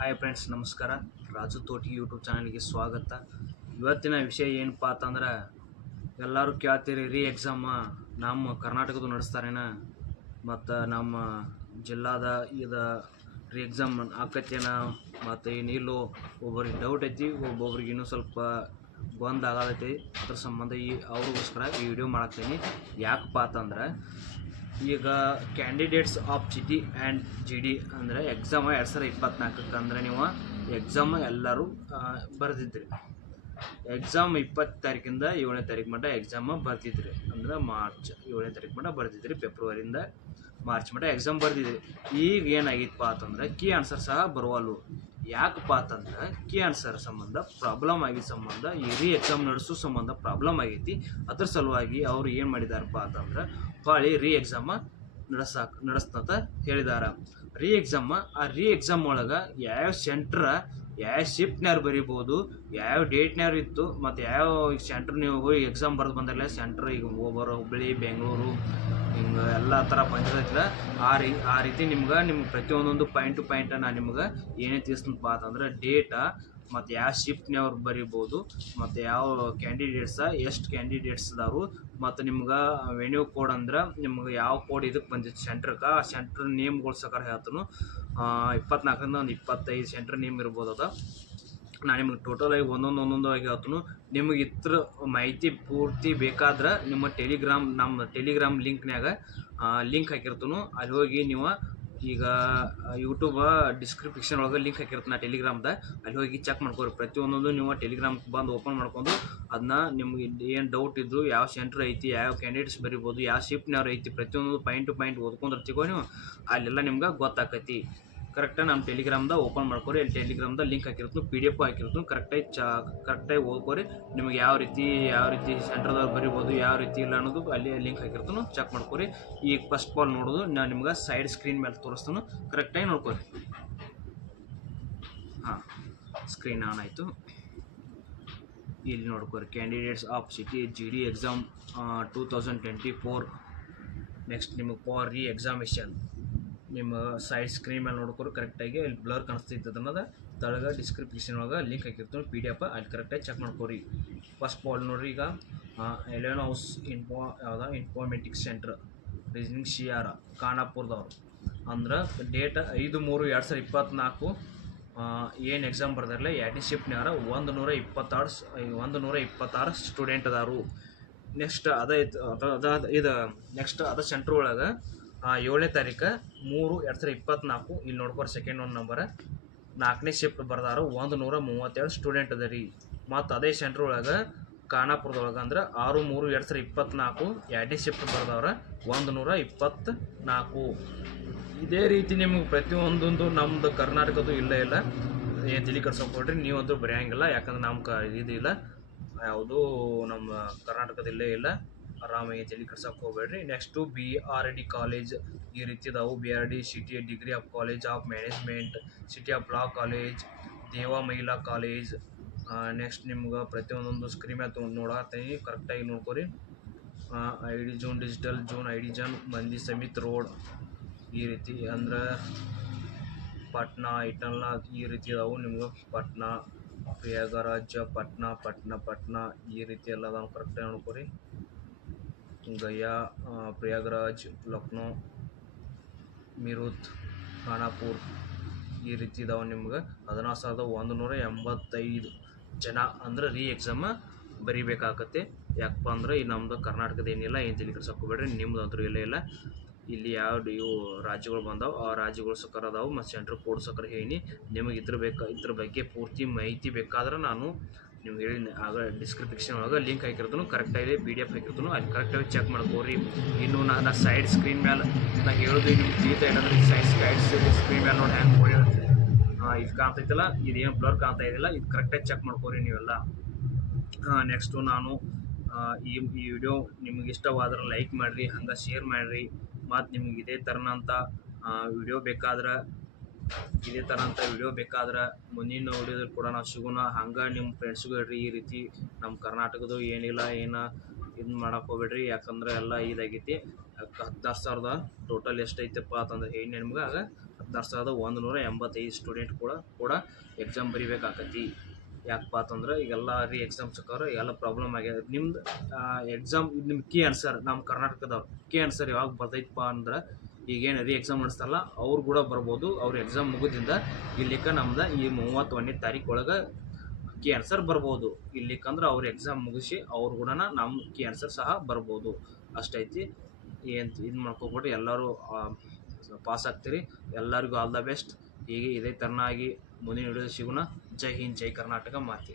Hi friends ನಮಸ್ಕಾರ. ರಾಜು ತೋಟಿ YouTube ಚಾನಲ್ಗೆ ಸ್ವಾಗತ. ಇವತ್ತಿನ ವಿಷಯ ಏನಪ್ಪ ಅಂತಂದ್ರೆ, ಎಲ್ಲರೂ ಕೇಳ್ತೀರಿ ರೀ ಎಕ್ಸಾಮ ನಮ್ಮ ಕರ್ನಾಟಕದ ನಡೆಸ್ತಾರೇನ? ಮತ್ತು ನಮ್ಮ ಜಿಲ್ಲಾದ ಇದು ರೀ ಎಕ್ಸಾಮ್ ಆಕತ್ತೇನ? ಮತ್ತು ಏನಿಲ್ಲೋ ಒಬ್ಬರಿಗೆ ಡೌಟ್ ಐತಿ, ಒಬ್ಬೊಬ್ರಿಗೆ ಇನ್ನೂ ಸ್ವಲ್ಪ ಗೊಂದ್ ಆಗತೈತಿ ಅದ್ರ ಸಂಬಂಧ ಈ ಅವ್ರಿಗೋಸ್ಕರ ಈ ವಿಡಿಯೋ ಮಾಡತ್ತೀನಿ ಯಾಕಪ್ಪ ಅಂತಂದ್ರೆ ಈಗ candidates of G T and G D ಅಂದರೆ ಎಕ್ಸಾಮ್ ಎರಡು ಸಾವಿರ ಇಪ್ಪತ್ನಾಲ್ಕಕ್ಕೆ ಅಂದರೆ ನೀವು ಎಕ್ಸಾಮ್ ಎಲ್ಲರೂ ಬರೆದಿದ್ರಿ. ಎಕ್ಸಾಮ್ ಇಪ್ಪತ್ತು ತಾರೀಕಿಂದ ಏಳನೇ ತಾರೀಕು ಮಟ್ಟ ಎಕ್ಸಾಮ್ ಬರ್ತಿದ್ರಿ ಅಂದ್ರೆ ಮಾರ್ಚ್ ಏಳನೇ ತಾರೀಕು ಮಟ್ಟ ಬರ್ತಿದ್ರಿ ಫೆಬ್ರವರಿಯಿಂದ ಮಾರ್ಚ್ ಮಟ್ಟ ಎಕ್ಸಾಮ್ ಬರ್ದಿದ್ರಿ. ಈಗ ಏನಾಗಿತ್ತಪ್ಪ ಅಂತಂದ್ರೆ ಕೀ ಆನ್ಸರ್ ಸಹ ಬರುವಲ್ವು ಯಾಕಪ್ಪ ಅಂತಂದ್ರೆ ಕ್ಯಾನ್ಸರ್ ಸಂಬಂಧ ಪ್ರಾಬ್ಲಮ್ ಆಗಿ ಸಂಬಂಧ ರೀ ಎಕ್ಸಾಮ್ ನಡೆಸೋ ಸಂಬಂಧ ಪ್ರಾಬ್ಲಮ್ ಆಗೈತಿ. ಅದ್ರ ಸಲುವಾಗಿ ಅವ್ರು ಏನು ಮಾಡಿದಾರಪ್ಪ ಅಂತಂದ್ರೆ ಹೊಳ್ಳಿ ರೀ ಎಕ್ಸಾಮ ನಡೆಸಾಕ ನಡೆಸ್ತಂತ ಹೇಳಿದಾರ. ರೀ ಎಕ್ಸಾಮ್ ಆ ರೀ ಎಕ್ಸಾಮ್ ಒಳಗೆ ಯಾವ್ಯಾವ ಸೆಂಟ್ರ ಯಾವ ಶಿಫ್ಟ್ನ್ಯಾರು ಬರಿಬೋದು ಯಾವ ಡೇಟ್ನ್ಯಾರು ಇತ್ತು, ಮತ್ತು ಯಾವ ಸೆಂಟ್ರ್ ನೀವು ಹೋಗಿ ಎಕ್ಸಾಮ್ ಬರೆದು ಬಂದಿರಲ್ಲ ಸೆಂಟ್ರ್ ಈಗ ಹೋಗೋರು ಹುಬ್ಬಳ್ಳಿ ಬೆಂಗಳೂರು ಹಿಂಗೆ ಎಲ್ಲ ಥರ ಬಂದಿರತ್ತಲ್ಲ ಆ ರೀ, ಆ ರೀತಿ ನಿಮ್ಗೆ ನಿಮ್ಗೆ ಪ್ರತಿಯೊಂದೊಂದು ಪಾಯಿಂಟ್ ಟು ಪಾಯಿಂಟ್ ನಾನು ನಿಮ್ಗೆ ಏನೇ ತಿಳಿಸ್ತಂಪ ಅಂತಂದ್ರೆ ಡೇಟ ಮತ್ತು ಯಾವ ಶಿಫ್ಟ್ನವ್ರು ಬರಿಬೋದು, ಮತ್ತು ಯಾವ ಕ್ಯಾಂಡಿಡೇಟ್ಸ ಎಷ್ಟು ಕ್ಯಾಂಡಿಡೇಟ್ಸ್ ಅದಾರು, ಮತ್ತು ನಿಮ್ಗೆ ವೆನ್ಯೂ ಕೋಡ್ ಅಂದ್ರೆ ನಿಮ್ಗೆ ಯಾವ ಕೋಡ್ ಇದಕ್ಕೆ ಬಂದಿತ್ತು ಸೆಂಟ್ರಕ್ಕೆ ಆ ಸೆಂಟ್ರ್ ನೇಮ್ಗಳು ಸಕಾರ ಹೇಳ್ತಾನು. ಇಪ್ಪತ್ನಾಲ್ಕರಿಂದ ಒಂದು ಇಪ್ಪತ್ತೈದು ಸೆಂಟ್ರ್ ನೇಮ್ ಇರ್ಬೋದು ಅದ. ನಾನು ನಿಮ್ಗೆ ಟೋಟಲ್ ಆಗಿ ಒಂದೊಂದು ಒಂದೊಂದು ಆಗಿ ಹೇಳ್ತಾನು. ನಿಮಗೆ ಇತ್ರ ಮಾಹಿತಿ ಪೂರ್ತಿ ಬೇಕಾದ್ರೆ ನಿಮ್ಮ ಟೆಲಿಗ್ರಾಮ್ ನಮ್ಮ ಟೆಲಿಗ್ರಾಮ್ ಲಿಂಕ್ನಾಗ ಲಿಂಕ್ ಹಾಕಿರ್ತನು. ಅಲ್ಲಿ ಹೋಗಿ ನೀವು ಈಗ ಯೂಟ್ಯೂಬ ಡಿಸ್ಕ್ರಿಪ್ಷನ್ ಒಳಗೆ ಲಿಂಕ್ ಹಾಕಿರ್ತಾನೆ ಟೆಲಿಗ್ರಾಮ್ದ ಅಲ್ಲಿ ಹೋಗಿ ಚೆಕ್ ಮಾಡ್ಕೊರಿ. ಪ್ರತಿಯೊಂದೊಂದು ನೀವು ಟೆಲಿಗ್ರಾಮ್ ಬಂದು ಓಪನ್ ಮಾಡ್ಕೊಂಡು ಅದನ್ನ ನಿಮ್ಗೆ ಏನು ಡೌಟ್ ಇದ್ರು, ಯಾವ ಸೆಂಟ್ರ್ ಐತಿ ಯಾವ ಕ್ಯಾಂಡಿಡೇಟ್ಸ್ ಬರಿಬೋದು, ಯಾವ ಶಿಫ್ಟ್ನವ್ರು ಐತಿ, ಪ್ರತಿಯೊಂದು ಪಾಯಿಂಟ್ ಟು ಪಾಯಿಂಟ್ ಓದ್ಕೊಂಡಿರ್ತೀವೋ ನೀವು, ಅಲ್ಲೆಲ್ಲ ನಿಮ್ಗೆ ಗೊತ್ತಾಕೈತಿ. ಕರೆಕ್ಟಾಗಿ ನಮ್ಮ ಟೆಲಿಗ್ರಾಮ್ದ ಓಪನ್ ಮಾಡ್ಕೊರಿ. ಅಲ್ಲಿ ಟೆಲಿಗ್ರಾಮ್ದ ಲಿಂಕ್ ಹಾಕಿರ್ತೀನಿ ಪಿ ಡಿ ಎಫ್ ಹಾಕಿರ್ತೀನಿ ಕರೆಕ್ಟಾಗಿ ಚ ಕರೆಕ್ಟಾಗಿ ಓದ್ಕೊರಿ. ನಿಮಗೆ ಯಾವ ರೀತಿ ಯಾವ ರೀತಿ ಸೆಂಟ್ರದವ್ರು ಬರಿಬೋದು, ಯಾವ ರೀತಿ ಇಲ್ಲ ಅನ್ನೋದು ಅಲ್ಲಿ ಲಿಂಕ್ ಹಾಕಿರ್ತಾನು. ಚೆಕ್ ಮಾಡ್ಕೊರಿ. ಈಗ ಫಸ್ಟ್ ಆಲ್ ನೋಡೋದು ನಾನು ನಿಮ್ಗೆ ಸೈಡ್ ಸ್ಕ್ರೀನ್ ಮೇಲೆ ತೋರಿಸ್ತಾನು. ಕರೆಕ್ಟಾಗಿ ನೋಡ್ಕೊರಿ. ಹಾಂ ಸ್ಕ್ರೀನ್ ಆನ್ ಆಯಿತು. ಇಲ್ಲಿ ನೋಡ್ಕೊರಿ. Candidates of CT G D exam two thousand twenty four next ನಿಮಗೆ ಫಾರ್ ರೀ ಎಕ್ಸಾಮಿಷನ್ ನಿಮ್ಮ ಸೈಡ್ ಸ್ಕ್ರೀನ್ ಮೇಲೆ ನೋಡ್ಕೊರು ಕರೆಕ್ಟಾಗಿ ಇಲ್ಲಿ ಬ್ಲರ್ ಕಾಣಿಸ್ತೈತೆ ಅನ್ನೋದು ತಳಗ ಡಿಸ್ಕ್ರಿಪ್ಷನ್ ಒಳಗೆ ಲಿಂಕ್ ಹಾಕಿರ್ತೀನಿ ಪಿ ಡಿ ಎಫ್ ಅಲ್ಲಿ ಕರೆಕ್ಟಾಗಿ ಚೆಕ್ ಮಾಡ್ಕೊರಿ ಫಸ್ಟ್ ಪಾಲ್ ನೋಡ್ರಿ ಈಗ ಎಲೆವನ್ ಹೌಸ್ ಇನ್ಫೋ ಯಾವ್ದು? Informatic centre reasoning C R ಖಾನಾಪುರದವ್ರು. ಅಂದ್ರೆ ಡೇಟ್ ಐದು ಮೂರು ಎರಡು ಸಾವಿರದ ಇಪ್ಪತ್ತ್ನಾಲ್ಕು ಏನು ಎಕ್ಸಾಮ್ ಬರ್ದಾರಲ್ಲ ಯಾಟಿ ಶಿಫ್ಟ್ನ್ಯಾರ ಒಂದು ನೂರ ಇಪ್ಪತ್ತಾರು ಒಂದು ನೂರ ಇಪ್ಪತ್ತಾರು ಸ್ಟೂಡೆಂಟ್ ಅದಾರು. ನೆಕ್ಸ್ಟ್ ಅದ ಅದ ಇದು ನೆಕ್ಸ್ಟ್ ಅದ ಸೆಂಟ್ರ್ ಒಳಗೆ ಏಳನೇ ತಾರೀಕು ಮೂರು ಎರಡು ಸಾವಿರದ ಇಪ್ಪತ್ತ್ನಾಲ್ಕು ಇಲ್ಲಿ ನೋಡ್ಕೊರಿ ಸೆಕೆಂಡ್ ಒಂದು ನಂಬರ್ ನಾಲ್ಕನೇ ಶಿಫ್ಟ್ ಬರ್ದಾರು. ಒಂದು ನೂರ ಮೂವತ್ತೇಳು ಸ್ಟೂಡೆಂಟ್ ಅದ ರೀ. ಮತ್ತು ಅದೇ ಸೆಂಟ್ರ್ ಒಳಗೆ ಖಾನಾಪುರದೊಳಗೆ ಅಂದ್ರೆ ಆರು ಮೂರು ಎರಡು ಸಾವಿರದ ಇಪ್ಪತ್ತ್ನಾಲ್ಕು ಎರಡನೇ ಶಿಫ್ಟ್ ಬರ್ದವ್ರ ಒಂದು ನೂರ ಇಪ್ಪತ್ತ್ನಾಲ್ಕು ಇದೇ ರೀತಿ ನಿಮ್ಗೆ ಪ್ರತಿಯೊಂದೊಂದು ನಮ್ದು ಕರ್ನಾಟಕದ್ದು ಇಲ್ಲ ಇಲ್ಲ. ಏನು ತಿಳಿ ಕಟ್ಸೋಕೊಡ್ರಿ ನೀವಂತೂ ಬರೆಯಂಗಿಲ್ಲ. ಯಾಕಂದ್ರೆ ನಮ್ಮ ಕ ಇದು ಇಲ್ಲ. ಯಾವುದೂ ನಮ್ಮ ಕರ್ನಾಟಕದಲ್ಲೇ ಇಲ್ಲ. ಆರಾಮಾಗಿ ತಲೆ ಕಟ್ಸೋಕೆ ಹೋಗ್ಬೇಡ್ರಿ. Next B R D college ಈ ರೀತಿ ಇದಾವು. B R D city degree of college of management city of law college Deva ಮಹಿಳಾ ಕಾಲೇಜ್ ನೆಕ್ಸ್ಟ್ ನಿಮ್ಗೆ ಪ್ರತಿಯೊಂದೊಂದು ಸ್ಕ್ರೀನ್ ತೊಗೊಂಡು ನೋಡತ್ತೀನಿ ಕರೆಕ್ಟಾಗಿ ನೋಡ್ಕೊರಿ. I D zone digital zone I D zone ಮಂದಿ ಸಮಿತ್ ರೋಡ್. ಈ ರೀತಿ ಅಂದ್ರೆ ಪಟ್ನಾ ಇಟಲ್ನ ಈ ರೀತಿ ಇದಾವೆ. ನಿಮ್ಗೆ ಪಟ್ನಾ, ಪ್ರಯಾಗರಾಜ, ಪಟ್ನಾ ಪಟ್ನಾ ಪಟ್ನಾ ಈ ರೀತಿ ಎಲ್ಲ ಕರೆಕ್ಟಾಗಿ ನೋಡ್ಕೊರಿ. ಆ, ಪ್ರಯಾಗರಾಜ್ ಲಕ್ನೋ ಮಿರುತ್ ಖಾನಾಪುರ್ ಈ ರೀತಿ ಇದಾವೆ ನಿಮ್ಗೆ. ಹದಿನಾರು ಸಾವಿರದ ಒಂದು ನೂರ ಎಂಬತ್ತೈದು ಜನ ಅಂದ್ರೆ ರೀ ಎಕ್ಸಾಮ ಬರಿಬೇಕಾಗತ್ತೆ. ಯಾಕಪ್ಪ ಅಂದ್ರೆ ಈ ನಮ್ಮದು ಕರ್ನಾಟಕದ ಏನಿಲ್ಲ ಏನು ಹೋಗ್ಬೇಡ್ರಿ ನಿಮ್ದು ಅಂತೂ ಇಲ್ಲ ಇಲ್ಲ. ಇಲ್ಲಿ ಯಾವ ಇವು ರಾಜ್ಯಗಳು ಬಂದಾವೆ ಆ ರಾಜ್ಯಗಳು ಸಕ್ಕರ ಅದಾವೆ ಮತ್ತು ಸೆಂಟ್ರ್ ಕೋಡ್ ಸಕ್ಕರ ಹೇಳಿ ನಿಮಗೆ ಇದ್ರ ಬೇಕಾ ಇದ್ರ ಬಗ್ಗೆ ಪೂರ್ತಿ ಮಾಹಿತಿ ಬೇಕಾದ್ರೆ ನಾನು ನಿಮ್ಗೆ ಹೇಳಿ ಆಗ ಡಿಸ್ಕ್ರಿಪ್ಷನ್ ಒಳಗೆ ಲಿಂಕ್ ಹಾಕಿರ್ತಾನು ಕರೆಕ್ಟಾಗಿ ಪಿ ಡಿ ಎಫ್ ಹಾಕಿರ್ತಾನು, ಅಲ್ಲಿ ಕರೆಕ್ಟಾಗಿ ಚೆಕ್ ಮಾಡ್ಕೋರಿ ಇನ್ನು ನಾನು ಸೈಡ್ ಸ್ಕ್ರೀನ್ ಮೇಲೆ ನಾ ಹೇಳೋದು ನಿಮ್ಗೆ ಜೀತ ಏನಂದ್ರೆ ಸೈಡ್ ಸೈಡ್ ಸ್ಕ್ರೀನ್ ಮೇಲೆ ನೋಡಿ ಹ್ಯಾಂಗೆ ಹೋಗಿ ಇದು ಕಾಣ್ತೈತಲ್ಲ, ಇದೇನು ಬ್ಲರ್ ಕಾಣ್ತಾ ಇದೆಯಲ್ಲ ಇದು ಕರೆಕ್ಟಾಗಿ ಚೆಕ್ ಮಾಡ್ಕೋರಿ ನೀವೆಲ್ಲ. ನೆಕ್ಸ್ಟು ನಾನು ಈ ಈ ವಿಡಿಯೋ ನಿಮಗೆ ಇಷ್ಟವಾದ್ರೆ ಲೈಕ್ ಮಾಡಿರಿ, ಹಂಗೆ ಶೇರ್ ಮಾಡಿರಿ. ಮತ್ತು ನಿಮ್ಗೆ ಇದೇ ಥರನಂಥ ವಿಡಿಯೋ ಬೇಕಾದ್ರೆ ಇದೇ ಥರ ಅಂತ ವಿಡಿಯೋ ಬೇಕಾದ್ರೆ ಮುಂದಿನ ವಿಡಿಯೋದಲ್ಲಿ ಕೂಡ ನಾವು ಸಿಗೋಣ. ಹಂಗೆ ನಿಮ್ಮ ಫ್ರೆಂಡ್ಸ್ಗೂ ಹೇಳ್ರಿ ಈ ರೀತಿ ನಮ್ಮ ಕರ್ನಾಟಕದ ಏನಿಲ್ಲ, ಏನು ಇದು ಮಾಡಕ್ಕೆ ಹೋಗ್ಬೇಡ್ರಿ. ಯಾಕಂದ್ರೆ ಎಲ್ಲ ಇದಾಗೈತಿ. ಹದಿನಾರು ಸಾವಿರದ ಟೋಟಲ್ ಎಷ್ಟೈತಪ್ಪ ಅಂತಂದ್ರೆ ಹೇಳಿ ನಿಮ್ಗೆ. ಆಗ ಹದಿನಾರು ಸಾವಿರದ ಒಂದು ನೂರ ಎಂಬತ್ತೈದು ಸ್ಟೂಡೆಂಟ್ ಕೂಡ ಕೂಡ ಎಕ್ಸಾಮ್ ಬರಿಬೇಕಾಕತಿ. ಯಾಕಪ್ಪ ಅಂತಂದ್ರೆ ಈಗೆಲ್ಲ ರೀ ಎಕ್ಸಾಮ್ ಸಿಕ್ಕವ್ರೆ ಎಲ್ಲ ಪ್ರಾಬ್ಲಮ್ ಆಗ್ಯದ. ನಿಮ್ದು ಎಕ್ಸಾಮ್ ನಿಮ್ಮ ಕೀ ಆನ್ಸರ್ ನಮ್ಮ ಕರ್ನಾಟಕದವ್ರು ಕೀ ಆನ್ಸರ್ ಯಾವಾಗ ಬರ್ತೈತಪ್ಪ ಅಂದ್ರೆ ಈಗೇನು ರೀ ಎಕ್ಸಾಮ್ ನಡೆಸ್ತಾರಲ್ಲ, ಅವ್ರು ಕೂಡ ಬರ್ಬೋದು. ಅವ್ರ ಎಕ್ಸಾಮ್ ಮುಗಿದಿಂದ ಇಲ್ಲಿಕ ನಮ್ದು ಈ ಮೂವತ್ತೊಂದನೇ ತಾರೀಕು ಒಳಗೆ ಕ್ಯಾನ್ಸರ್ ಆನ್ಸರ್ ಬರ್ಬೋದು. ಇಲ್ಲಿಕಂದ್ರೆ ಅವ್ರ ಎಕ್ಸಾಮ್ ಮುಗಿಸಿ ಅವ್ರು ಕೂಡ ನಮ್ಮ ಕ್ಯಾನ್ಸರ್ ಆನ್ಸರ್ ಸಹ ಬರ್ಬೋದು. ಅಷ್ಟೈತಿ. ಏನು ಇದು ಮಾಡ್ಕೊಬಿಟ್ಟು ಎಲ್ಲರೂ ಪಾಸ್ ಆಗ್ತೀರಿ. ಎಲ್ಲರಿಗೂ ಆಲ್ ದ ಬೆಸ್ಟ್. ಹೀಗೆ ಇದೇ ಥರನಾಗಿ ಮುಂದಿನ ವಿಡಿಯೋ ಸಿಗೋಣ. ಜೈ ಹಿಂದ್, ಜೈ ಕರ್ನಾಟಕ, ಮಾತೆ.